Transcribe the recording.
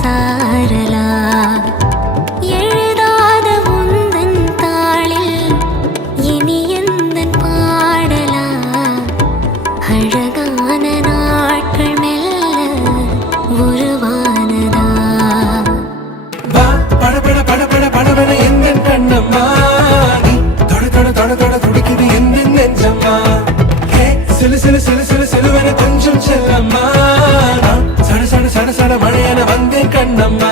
சாரலா எழுதாத உந்தன் தாளில் இனி எந்தன் பாடலா அழகான நாட்கள் மெல்ல உருவானதா பட பட பட பட படவன எந்தன் கண்ணம்மா நீ தொட தொட தொட தொட துடிக்குது எந்தன் நெஞ்சம்மா சிலு சிலு சிலு சிலு சிலுவன கொஞ்சம் செல்லம்மா சட சட சட சட மழையன வந்தேன் கண்ணம்மா